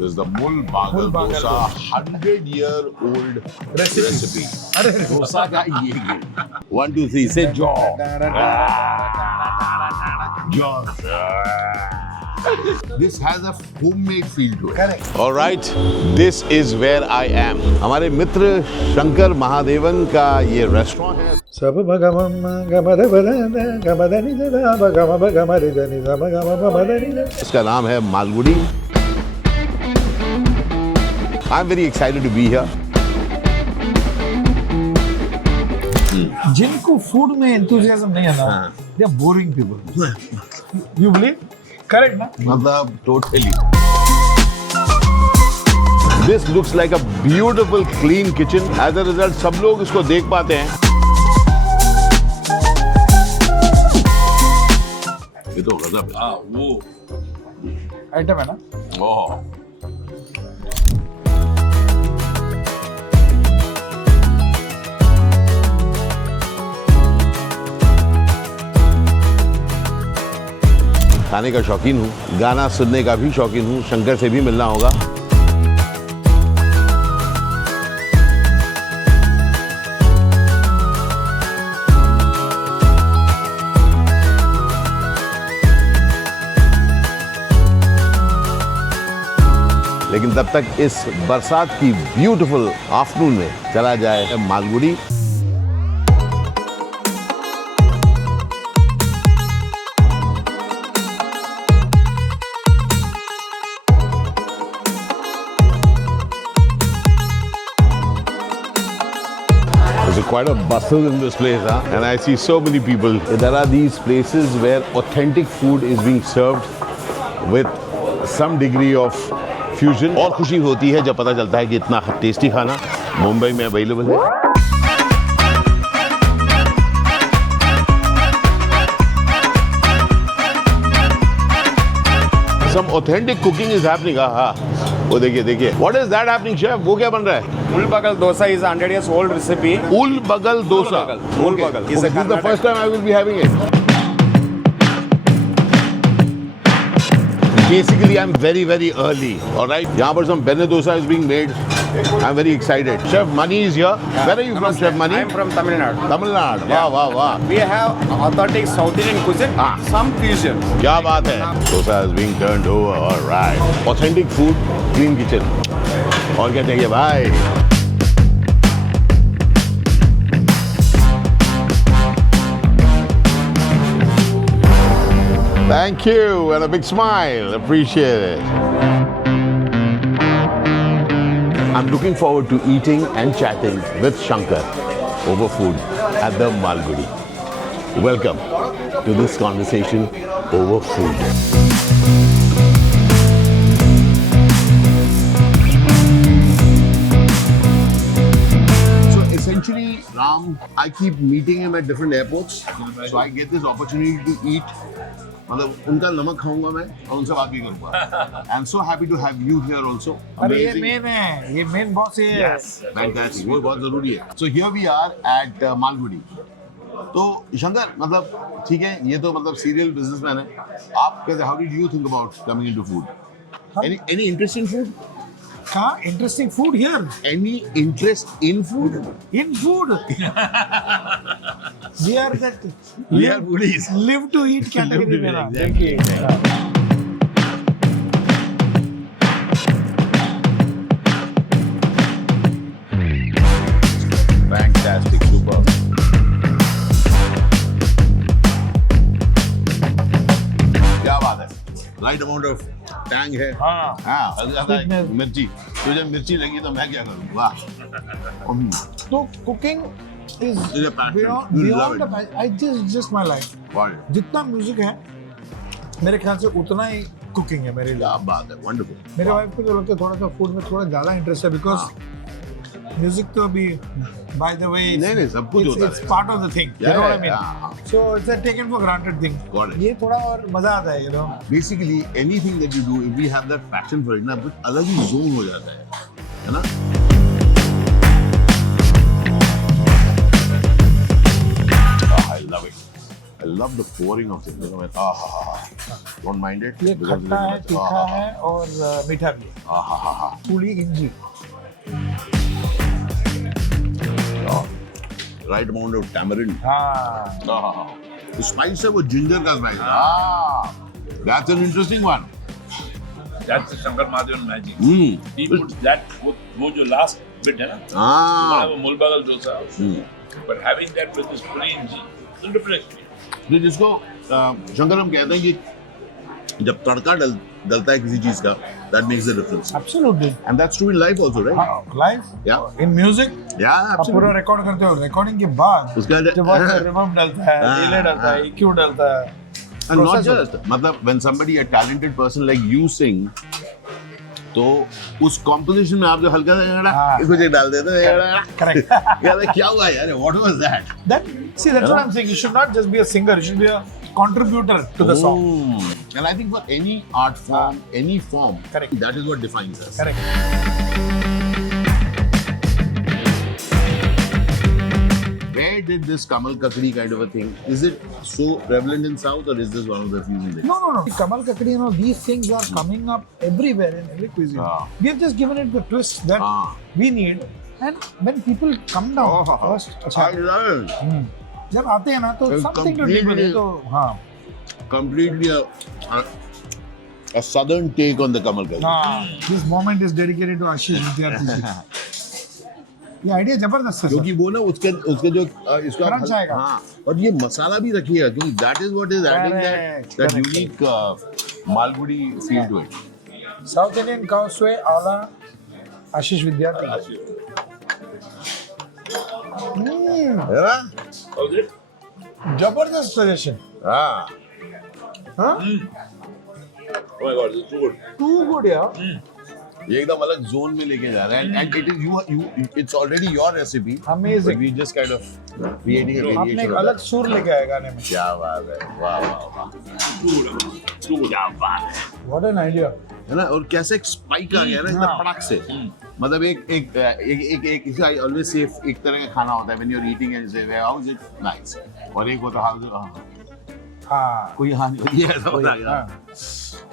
This is the Mulbagal dosa, 100-year-old recipe. Dosa का ये game. 1, 2, 3, say jaw. Jaw. This has a homemade feel to it. Correct. All right, this is where I am. हमारे मित्र शंकर महादेवन का ये restaurant है. सब भगमम गमद बदन गमदनि दा भगम भगमरि जनि सब गम बदनि. इसका नाम है Malgudi. I'm very excited to be here. जिनको फूड में एंथुसियाज्म नहीं है ना, they are boring people. You believe? Correct ना? मतलब totally. This looks like a beautiful clean kitchen. As a result, सब लोग इसको देख पाते हैं. ये तो गजब है. वो आइटम है ना? ओह. खाने का शौकीन हूँ, गाना सुनने का भी शौकीन हूँ. शंकर से भी मिलना होगा. लेकिन तब तक इस बरसात की ब्यूटीफुल आफ्टरनून में चला जाए Malgudi. There's quite a bustle in this place, huh? And I see so many people. There are these places where authentic food is being served with some degree of fusion. और खुशी होती है जब पता चलता है कि इतना टेस्टी खाना मुंबई में अवेलेबल है. Some authentic cooking is happening. हाँ. वो देखिए. What is that happening, chef? वो क्या बन रहा है? Mulbagal dosa is 100 years old recipe. Mulbagal dosa. Mulbagal. This is the first time I will be having it. Basically, I'm very, very early. All right. यहाँ पर some benne dosa is being made. I'm very excited. Chef Mani is here. Where are you from, Chef Mani? I'm from Tamil Nadu. Tamil Nadu. Wow. We have authentic South Indian cuisine, some fusion. क्या बात है? Dosa is being turned over. All right. Authentic food, clean kitchen. और क्या चाहिए भाई? Thank you and a big smile. Appreciate it. I'm looking forward to eating and chatting with Shankar over food at the Malgudi. Welcome to this conversation over food. So essentially, Ram, I keep meeting him at different airports, so I get this opportunity to eat. मतलब उनका नमक खाऊंगा मैं और उनसे बात भी करूंगा. I'm so happy to have you here also. अरे ये मेन है, ये मेन बॉस है. Fantastic. वो बहुत जरूरी है. So here we are at Malgudi. तो शंकर मतलब ठीक है, ये तो मतलब सीरियल बिजनेसमैन है. आप कैसे? How did you think about coming into food? Any interest in food? कहाँ interesting food here? Any interest in food? In food. We are that. We are foodies. Live to eat category में ना. Exactly. Fantastic, super. क्या बात है? Right amount of tang है. हाँ. ज़्यादा मिर्ची. तुझे मिर्ची लगी तो मैं क्या करूँ? वाह. तो cooking is It's a passion. You love beyond it. the just my life. Wow. जितना म्यूजिक है मेरे ख्याल से उतना ही कुकिंग है मेरे लिए. क्या बात है, वंडरफुल. मेरे वाइफ को जो लगता है थोड़ा सा फूड में थोड़ा ज्यादा इंटरेस्ट है बिकॉज म्यूजिक तो अभी बाय द वे नहीं सब कुछ होता है. It's part of the thing, you know what I mean. So it's a taken for granted thing. Got it. ये थोड़ा और मजा आता है, you know. Basically, anything that you do, if we have that passion for it, ना कुछ अलग ही zone हो जाता है ना? I love it. I love the pouring of it. Don't mind it. ये because खट्टा है, it's- तीखा है और मीठा भी है. हाँ. पूरी इंजी. Right amount of tamarind. हाँ. The spice है वो ginger का spice. That's an interesting one. That's the Shankar Madhavan magic. Hmm. He puts that वो जो last bit है ना, हाँ. वो mulbagal dosa. Hmm. But having that with this plain ghee, it's a different experience. तो जिसको शंकर हम कहते हैं कि जब तड़का डलता है किसी चीज का, that makes the difference. Absolutely. And that's true in life also, right? Live. Yeah. In music. Yeah, आप पूरा absolutely. रिकॉर्ड करते हो, रिकॉर्डिंग के बाद उसके बाद जब वहाँ रिवर्ब डलता है, डिले डलता है, EQ डलता है. And not process just, मतलब when somebody, a talented person like you sing, तो उस कॉम्पोजिशन में आप जो हल्का सा कुछ डाल देते हैं, Correct. यार क्या हुआ यार, what was that? That's what I'm saying. You should not just be a singer. You should be a contributor to the song. And I think for any art form, any form, Correct. that is what defines us. Correct. Where did this Kamal Kakdi kind of a thing, is it so prevalent in South or is this one of the few in there? No. Kamal Kakdi, these things are coming up everywhere in every cuisine. Ah. We have just given it the twist that Ah. we need. And when people come down first, I love it. जब आते हैं ना तो It's something to deal with it. तो हाँ. Completely a southern take on the Kamal Kakdi. This moment is dedicated to Ashish Vidyarthi ji. ये idea जबरदस्त है सर. क्योंकि वो ना उसके जो इसको आप Crunch आएगा. हाँ, और ये मसाला भी रखिएगा क्योंकि that is what is adding that Correct. unique Malgudi feel to it. South Indian Causeway आला आशीष विद्यार्थी. है ना? How's it? जबरदस्त सजेशन. हाँ. हाँ? Oh my God, it's too good. Too good यार. ये एकदम अलग जोन में लेके जा रहा है and it is you it's already your recipe. Amazing. But we just kind of creating a variation. आपने एक of अलग that. सुर लेके आए गाने में. क्या बात है, वाह. Too good. क्या बात है. What an idea. है ना, और कैसे एक स्पाइक आ गया ना इतना पड़क से. मतलब एक इसे I always say एक तरह का खाना होता है when you're eating and you say how is it nice, और एक होता है हाँ. कोई हाँ ये ऐसा होता है यार.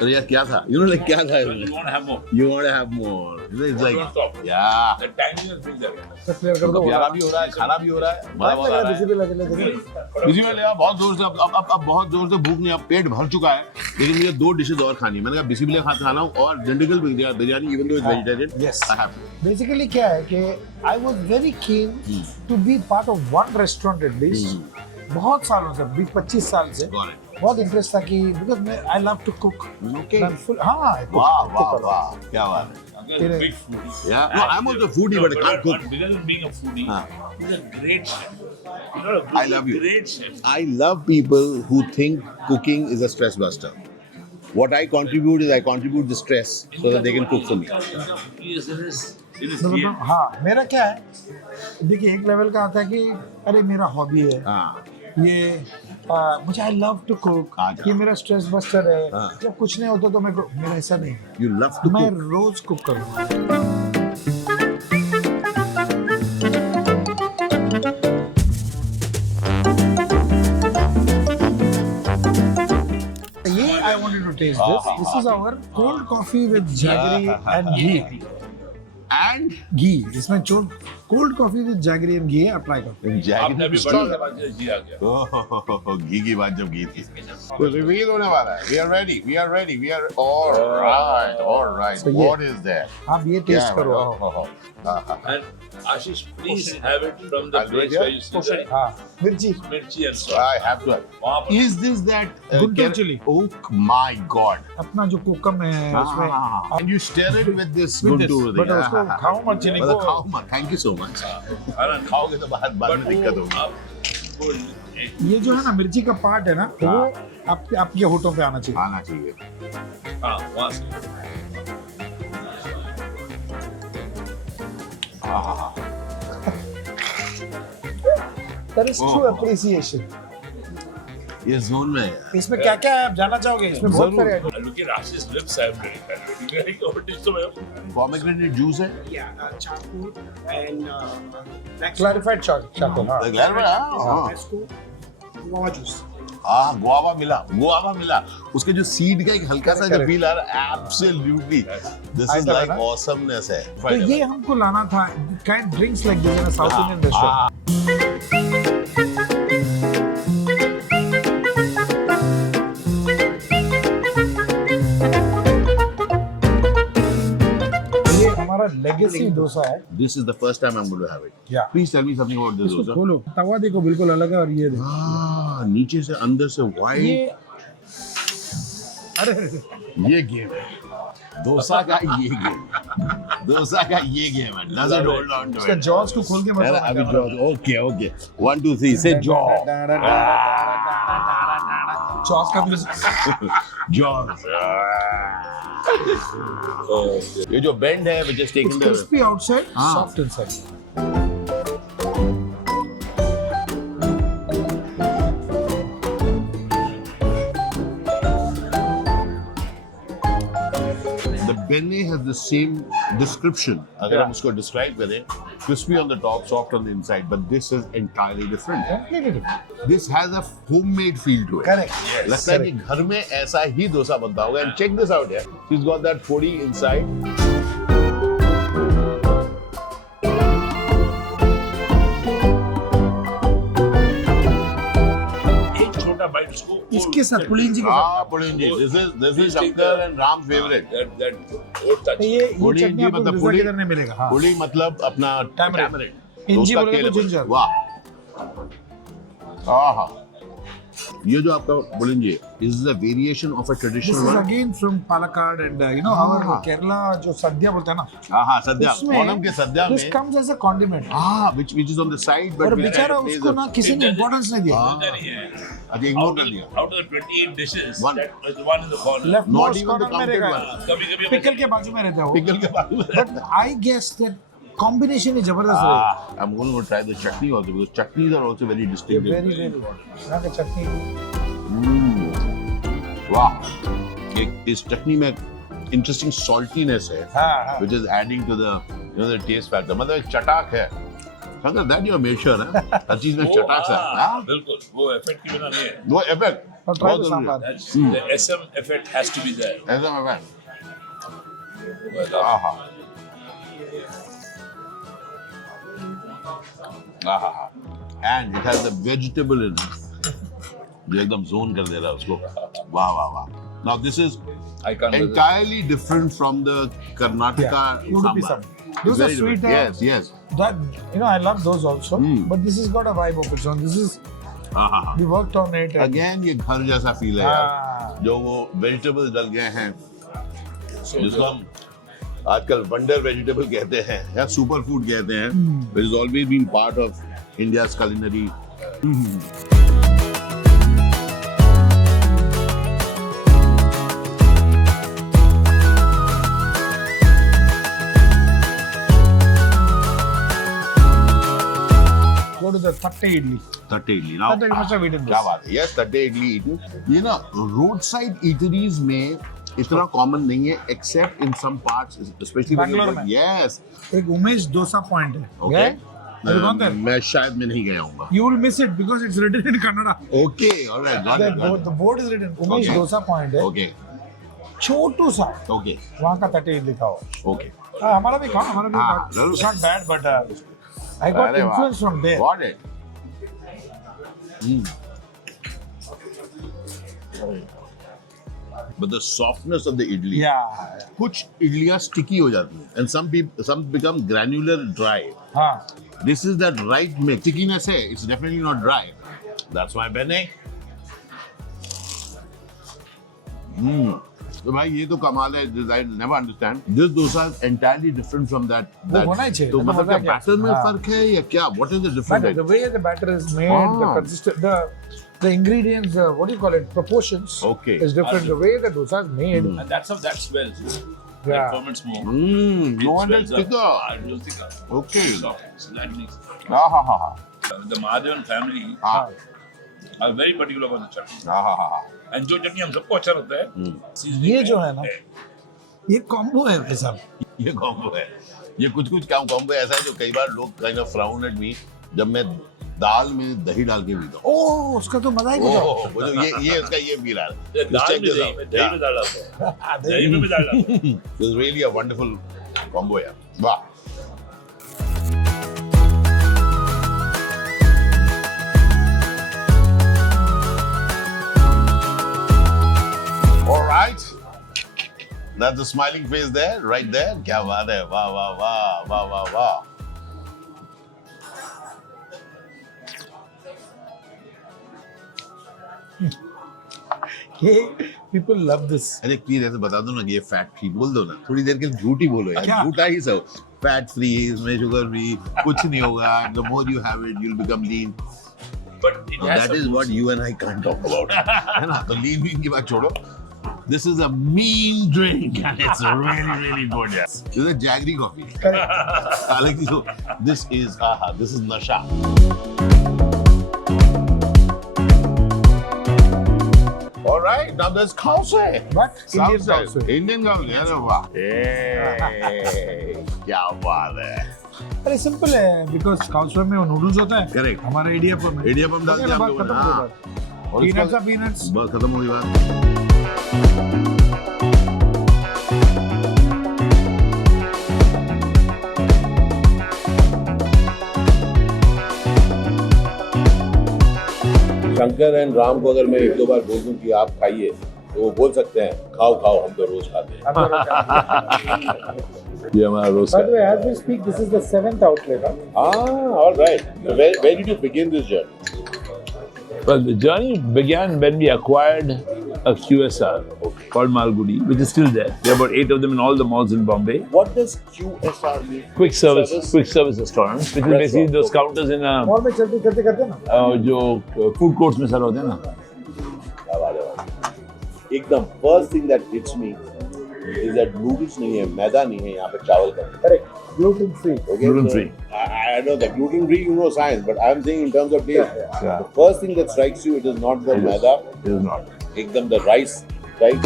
अरे यार क्या था, you know like क्या था, You want to have more. you want to have more, it's like Don't stop. yeah. The tanginess brings that. सब क्लियर कर दो. प्यारा भी हो रहा है, खाना भी हो रहा है, मजा बहुत आ रहा है. किसी पे लगे लगे. इसी में लिया बहुत जोर से, अब बहुत जोर से भूख नहीं, अब पेट भर चुका है, लेकिन मुझे 2 डिशेज और खानी है. मैंने कहा बिस्मिल्लाह खाना हूँ और जंडिकल biryani even though it's vegetarian. Yes. I have to. Basically क्या है कि I was very keen to be part of one restaurant at least. बहुत सालों से, 20-25 साल से Got it. बहुत इंटरेस्ट था कि because मैं I love to cook. Okay. I'm full, हाँ. वाह, क्या बात है. Uncle is a big foodie. Yeah, no, I'm also a foodie, but I can't cook. Bigger than being a foodie, हाँ. he's a great chef. He's not a good, I love you. Great chef. I love people who think cooking is a stress buster. What I contribute is I contribute the stress so that they can cook for me. He is in his मतलब हाँ, मेरा क्या है, देखिए एक level का आता है कि अरे मेरा हॉबी है हाँ. ये, मुझे आई लव टू कुक, अच्छा. ये मेरा स्ट्रेस बस्टर है. हाँ. जब कुछ नहीं होता तो मेरा ऐसा नहीं है. You love to मैं cook. रोज कुक करूँ. ये I wanted to taste this. This is our cold coffee with jaggery and ghee. And Ghee. इसमें cold coffee with jaggery and ghee है. आप try करो. आपने भी बड़ा सवाल किया, जी आ गया. घी की बात जब घी थी तो रिवील होने वाला है. We are ready. We are all right. So ये- What is that? आप ये taste करो. And Ashish, please have it from the I'll do it place here. where you see the हाँ, मिर्ची. mirchi and salt. I have to. वहाँ पर Is this that Guntur chili. Oh my God. अपना जो कोकम है उसमें. And you stir it with this With this, guntur. but उसको खाओ मत चीनी मतलब को. खाओ मत. Thank you so much. आनंद. खाओगे तो बाद में But दिक्कत वो होगी. आपको एक ये जो है ना मिर्ची का पार्ट है ना, तो वो आपके होठों पे आना चाहिए. आना चाहिए. हाँ वहाँ से. That is true appreciation. ये जोन में है. इसमें क्या क्या है आप जानना चाहोगे? इसमें बहुत जरूर. सारे items. Look at Ashish's lips. I am very excited. What is the way? Pomegranate juice है. Yeah, charcoal and Clarified charcoal. हाँ. Like that, हाँ. Tabasco, guava juice. हाँ गुआवा मिला उसके जो सीड का एक हल्का सा जो फील आ रहा है absolutely this is like awesomeness है तो ये हमको लाना था kind drinks like this in South Indian restaurant ये हमारा लेगेसी डोसा है this is the first time I am going to have it Yeah. Please tell me something about this इसको डोसा खोलो तवा देखो बिल्कुल अलग है और ये देखो नीचे से अंदर से वाइट ये अरे ये गेम है डोसा का ये गेम है डजंट होल्ड ऑन टू इसका इट जॉस को खोल के मत अभी जॉस ओके 1 2 3 से जॉ जॉस का म्यूजिक जॉस ये जो बेंड है which is taken the crispy outside हाँ. Soft inside the benne has the same description अगर हम उसको describe करें crispy on the top soft on the inside but this is entirely different completely different this has a homemade feel to it correct लगता है कि घर में ऐसा ही डोसा बनता होगा and check this out here she's got that podi inside एक छोटा बाइट उसको इसके साथ पुलिंजी के ah pudinji this is Shankar and Ram's favorite that और touch. साथ ये पुडिंग चटनी जी आपको मतलब डोसा पुडिंग के अंदर नहीं मिलेगा हाँ पुडिंग मतलब अपना Tamarind. tamarind इंजी उसका बोलेगा तो केले ginger. वाह आहा ये जो आपका पुडिंग जी is a variation of a This traditional is one again from Palakkad and you know our Kerala जो सद्या बोलते हैं ना हाँ सद्या ओणम के सद्या this में comes as a condiment हाँ which is on the side but और which बेचारा plays उसको a- ना किसी ने इम्पोर्टेंस नहीं दिया हाँ नहीं है. अच्छा इग्नोर कर दिया Out of the 28 dishes, One. that is one in the corner. Left Not most even the corner में counted रहेगा one. कभी-कभी पिकल के बाजू में रहता है वो पिकल के बाद but I guess that combination ही जबरदस्त रहेगा I'm going to try the chutney also because chutneys are also very distinctive. Very very यहाँ का चटनी वाह इस चटनी में interesting saltiness है हाँ हाँ which is adding to the the taste factor मतलब एक चटाक है Shankar, that you make sure है हर चीज में वो, चटाक सा हाँ? बिल्कुल वो इफेक्ट के बिना नहीं है. वो effect और ट्राई बहुत तो जरूरी है sambar That's the SM effect has to be there. ऐसा में मैं Well, आहा आहा and it has a vegetable in it जो एकदम जोन कर दे रहा है उसको वाह वाह वाह now this is I can't. entirely different from the Karnataka Udupi sambar. sambar. Those It's are very sweet, different. Yes, yes. that you know I love those also but this has got a vibe of its own this is we worked on it and Again ये घर जैसा feel है यार हाँ जो वो vegetables डल गए हैं जिसको हम आजकल वंडर वेजिटेबल कहते हैं या सुपर फूड कहते हैं which has always been part of India's culinary go to the tatte idli thatte idli now tatte you must have eaten क्या this बात है यस तट्टे इडली eaten ये ना रोड साइड ईटरीज में इतना कॉमन नहीं है except in some parts specially Bangalore में। यस एक उमेश डोसा पॉइंट है okay Have you gone there? मैं शायद मैं नहीं गया हूँ You will miss it because it's written in Kannada. Okay alright got The it board, the board is written Umesh Okay. Dosa point है ओके छोटू सा ओके वहाँ का तटे इडली खाओ ओके हमारा भी खाओ हमारा भी हाँ, खाओ जरूर। it's not bad but I got अरे वाह। influence from there Got it. But the softness of the idli. yeah कुछ इडलियां sticky हो जाती हैं and some become granular dry. हाँ This is that right mix. Stickiness है, it's definitely not dry. That's why bene. तो भाई ये तो कमाल है. I never understand. This dosa is entirely different from that. वो होना ही चाहिए, तो ना, मतलब मजा क्या क्या? बैटर में हाँ। फर्क है या क्या? What is the difference? But the way the batter is made, the Ah. consistent, the ingredients, what do you call it, proportions Okay. is different. The way the dosa is made, And that's how that smells. Yeah. That ferments more. No It wonder swells it's up. thicker. It was thicker. Okay. Soft. So that makes Ah ha ha ha. the Madhavan family Ah are very particular about the chutney. ha ha ha. And जो चटनी हम सबको अच्छा लगता है seasoning ये में जो है ना, ये कॉम्बो है भाई साहब ये कॉम्बो है ये कुछ कुछ क्या कॉम्बो ऐसा है जो कई बार लोग kind of frown at me जब मैं दाल में दही डाल के पीता हूँ। ओह उसका तो मजा ही कुछ और। ओह, वो जो ये उसका ये पी रहा है। दाल में दही में दाल डालता हूँ। दही में भी दाल डालता हूँ। This is really a wonderful combo यार। वाह। All right. That's the smiling face there, right there. क्या बात है, वाह वाह वाह वाह वाह वाह। ये people love this. अरे प्लीज ऐसे बता दो ना कि ये फैट फ्री बोल दो ना, थोड़ी देर के लिए झूठ ही बोलो यार, क्या? झूठा ही सब। फैट फ्री, इसमें शुगर फ्री, कुछ नहीं होगा। The more you have it, you'll become lean. But it has That some is what you and I can't talk about. है ना? तो lean की बात छोड़ो। This is a mean drink and it's really really good. Yes. This is a Jaggery coffee. हालांकि so this is nasha. All right, now there's khause. But Indian South khause. Indian khause. अरे वाह. क्या बात है. अरे simple है because काउसवे में वो नूडल्स होता है। Correct. हमारे इडियापम में। इडियापम डाल दिया हम लोगों ने, हाँ। और पीनट्स इसका- का पीनट्स। बस खत्म हो गई बात। शंकर एंड राम को अगर मैं एक दो बार बोल दूं कि आप खाइए तो वो बोल सकते हैं खाओ खाओ हम तो रोज खाते हैं। ये हमारा रोज By the way, as we speak, this is the 7th outlet. Huh? all right. So where did you begin this journey? Well, the journey began when we acquired a QSR called Malgudi, which is still there. There are about 8 of them in all the malls in Bombay. What does QSR mean? Quick service restaurants, which is basically those counters in mall में चलते करते करते ना। जो food courts में सर्व होते हैं ना. क्या बात है भाई। एकदम first thing that hits me is that noodles नहीं है, मैदा नहीं है, यहाँ पे चावल का है। Correct. Gluten free. Okay, Gluten so free. I know that gluten free, you know science, but I'm saying in terms of taste. Yeah. The first thing that strikes you, it is not the maida, It is not. एकदम the rice, right?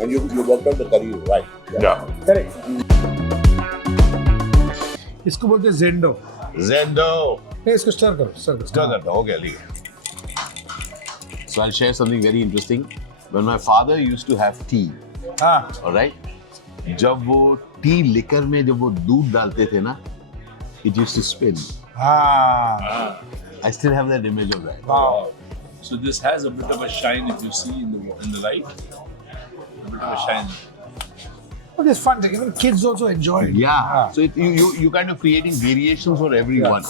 And you worked out the curry right. Yeah. Correct. इसको बोलते हैं ज़ेंडो। Zendo. नहीं इसको stir करो, stir करो। Stir करता हूँ, okay, लीजिए. So I'll share something very interesting. When my father used to have tea, हाँ। all right? जब वो टी लिकर में जब वो दूध डालते थे ना, it used to spin. हाँ। I still have that image of that. Wow. So this has a bit of a shine if you see in the light. A bit of a shine. But it's fun. Even kids also enjoy it. Yeah. So you kind of creating variations for everyone.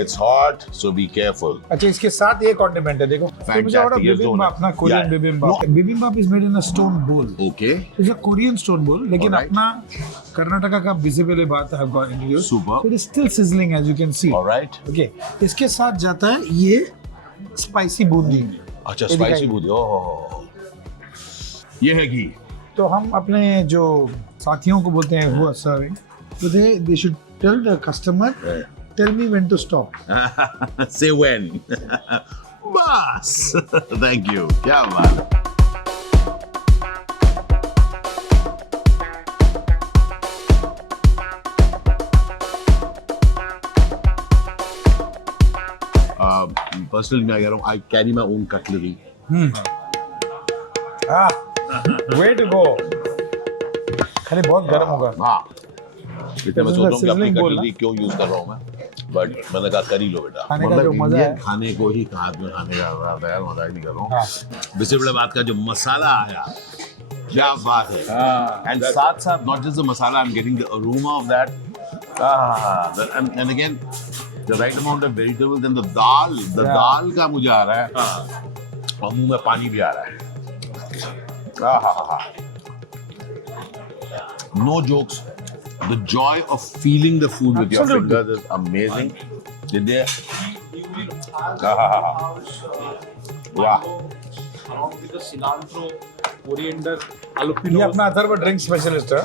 It's hot, so be careful. अच्छा इसके साथ ये condiment है देखो। तो मुझे order Fantastic, बिबिम्बाप ना Korean Yeah. बिबिम्बाप। बिबिम्बाप is made in a stone bowl. Okay. It's a Korean stone bowl, लेकिन Alright. अपना कर्नाटका का visible बात have got introduced. Super. So it is still sizzling as you can see. All right. Okay. इसके साथ जाता है ये spicy Bundi. अच्छा ये स्पाइसी दिखाइए। बूंदी। ओह। ये है घी। तो हम अपने जो साथियों को बोलते हैं वो सर्विंग, तो they should tell the customer, tell me when to stop. Say when. Boss. Thank you. क्या बात है. Personally, मैं कह रहा हूँ, I carry my own cutlery. Ah, way to go. खाली बहुत गर्म होगा। हाँ. इसलिए मैं This is सोच a रहा हूँ कि अपनी sizzling bowl, कटलरी क्यों यूज कर रहा हूँ मैं. बट मैंने कहा कर ही लो बेटा. खाने का जो मजा है। इंडियन खाने को ही हाथ में खाने का होता है, मजाक नहीं कर रहा हूँ. हाँ। बिस्मिल्लाबाद का जो मसाला आया, क्या बात है. एंड साथ साथ not just the masala, I am getting the aroma of that. And again the right amount of vegetables and the dal का मुझे आ रहा है. और मुंह में पानी भी आ रहा है. No jokes. The joy of feeling the food with your Absolutely. fingers is amazing. Did they? Wow. Along with the cilantro, coriander, ये jalapenos. अपना अथर्व ड्रिंक स्पेशलिस्ट है।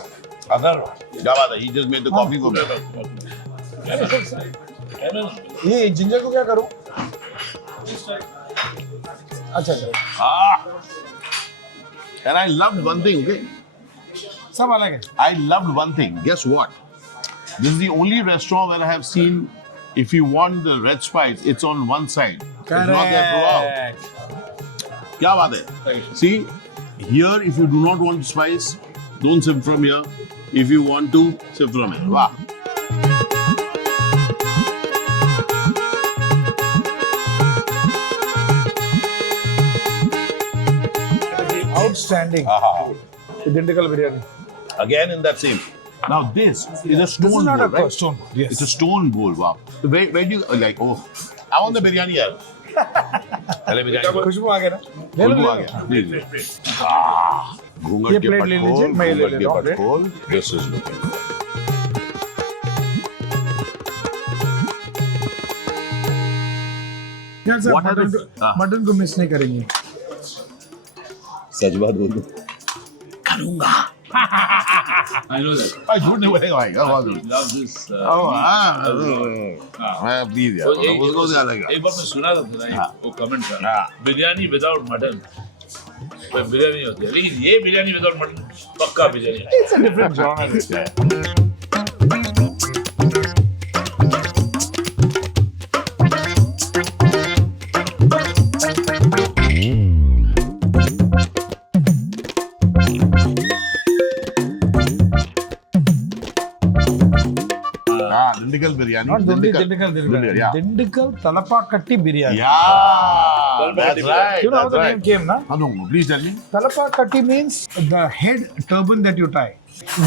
Adar, क्या बात है? He just made the coffee for me. ये ginger को क्या करूं? अच्छा अच्छा। Ah, And I loved one thing, okay? सब अलग है. I loved one thing. Guess what? This is the only restaurant where I have seen if you want the red spice, it's on one side. It's not there throughout. क्या बात है? See, here if you do not want spice, don't sip from here. If you want to, sip from here. Wow. Outstanding. Identical biryani. Again in that same. Now this is a stone This is not bowl, a right? stone. Yes. It's a stone bowl. Wow. So where do you like? Oh, I want the biryani. Yaar. पहले बिरयानी खुशबू आ गया ना. ले लो, खुशबू ले आ लो. गया. जी, जी. घूंघट ये के plate ले लीजिए, पटखोल, मैं ये ले घूंघट लेता के हूँ प्लेट. पटखोल. This is looking good. यार sir, What are mutton the- को- मटन को मिस नहीं करेंगे. सच बात बोल दो I know that. भाई झूठ नहीं बोलेगा भाई. He loves this. प्लीज तो यार उसको ज्यादा लगा. एक बार मैं सुना था तेरा हाँ. वो कमेंट था हाँ. बिरयानी विदाउट मटन कोई बिरयानी होती है लेकिन ये बिरयानी विदाउट मटन पक्का बिरयानी है. It's a different genre. हाँ, Dindigul biryani. Not Dindigul Dindigul, biryani. yeah. Dindigul Talapakatti biryani. Yeah, that's right. You know how That's the right. name came, na? हाँ, no, please tell me. Talapakatti means the head turban that you tie.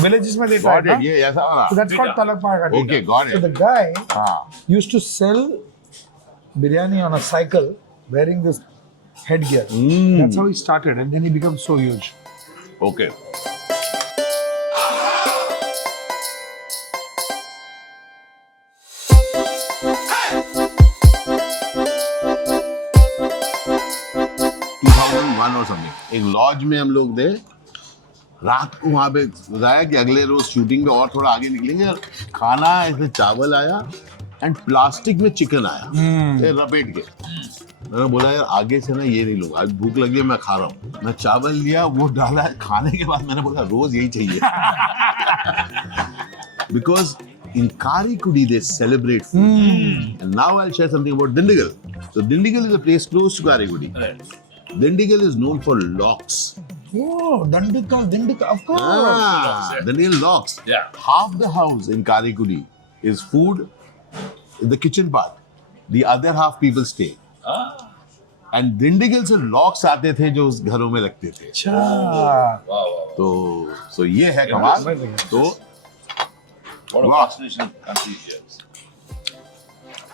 Villages में they tie, Got na? it. ये ऐसा वाला. So that's called Talapakatti. Okay, got So it. the guy हाँ. used to sell biryani on a cycle wearing this headgear. That's how he started, and then he became so huge. Okay. और something एक laws में हम लोग थे रात को वहां पे बताया कि अगले रोज शूटिंग पे और थोड़ा आगे निकलेंगे और खाना ऐसे चावल आया एंड प्लास्टिक में चिकन आया ये रपेट के मैंने बोला यार आगे से ना ये नहीं लूंगा आज भूख लगी है मैं खा रहा हूँ मैं चावल लिया वो डाला खाने के बाद मैंने बोला रोज यही चाहिए because in Karikudi they celebrate food and now I'll share something about Dindigul. So Dindigul is a place close to Karikudi. Dindigul is known for locks. Oh, Dindigul, of course. Dindigul locks. Yeah. Half the house in Karikudi is food, the kitchen part. The other half people stay. And Dindigul से locks आते थे जो उस घरों में लगते थे. अच्छा. तो ये है कमाल. तो What a Wow. fascination country it is.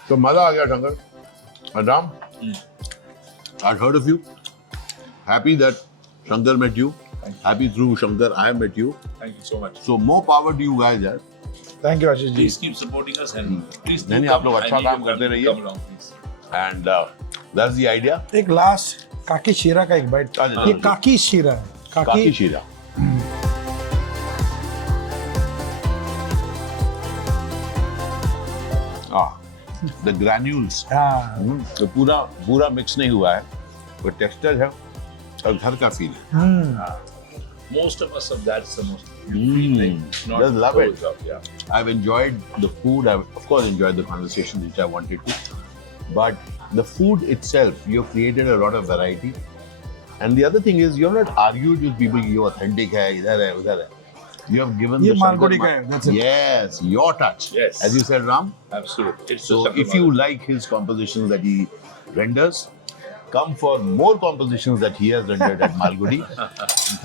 तो मजा आ गया Shankar. Ram, I'd heard of you. Happy that Shankar met you. Happy through Shankar I met you. Thank you so much. So more power to you guys यार. Thank you, Ashish ji. Please keep supporting us and please do नहीं, come. आप लोग अच्छा I need काम you करते to रहिए. come along, please. And that's the idea. एक last काकी शीरा का एक बाइट. अच्छा, ये अच्छा. काकी शीरा है. काकी शीरा. The granules. हाँ. तो पूरा मिक्स नहीं हुआ है. वो टेक्सचर है और घर का फील है. Most of us of that's the most beautiful thing. Not Just love it. those of, yeah. I've enjoyed the food. I've of course enjoyed the conversation which I wanted to. But the food itself, you've created a lot of variety. And the other thing is, you've not argued with people. You're authentic है, इधर है, उधर है. You have given ये the Malgudi Shankar का है, that's it. Yes, your touch. Yes. As you said, Ram. Absolutely. It's So just if you like his compositions that he renders, come for more compositions that he has rendered at Malgudi.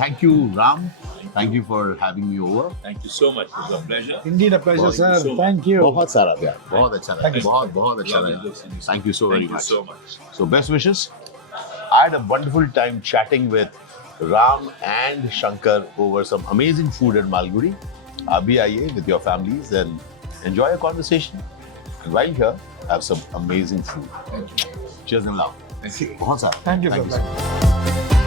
Thank you, Ram. Thank you for having me over. Thank you so much. It was a pleasure. Indeed a pleasure, Thank you sir. so much. Thank you. बहुत सारा प्यार, बहुत अच्छा Thank लगा, you. बहुत अच्छा Lovely लगा. listening to you. Thank you so very Thank much. you so much. So best wishes. I had a wonderful time chatting with Ram and Shankar over some amazing food at Malgudi. आप भी आइए with your families and enjoy a conversation. And while here, have some amazing food. Cheers and love. Thank you. बहुत सारा. Thank you, Thank sir. you so much.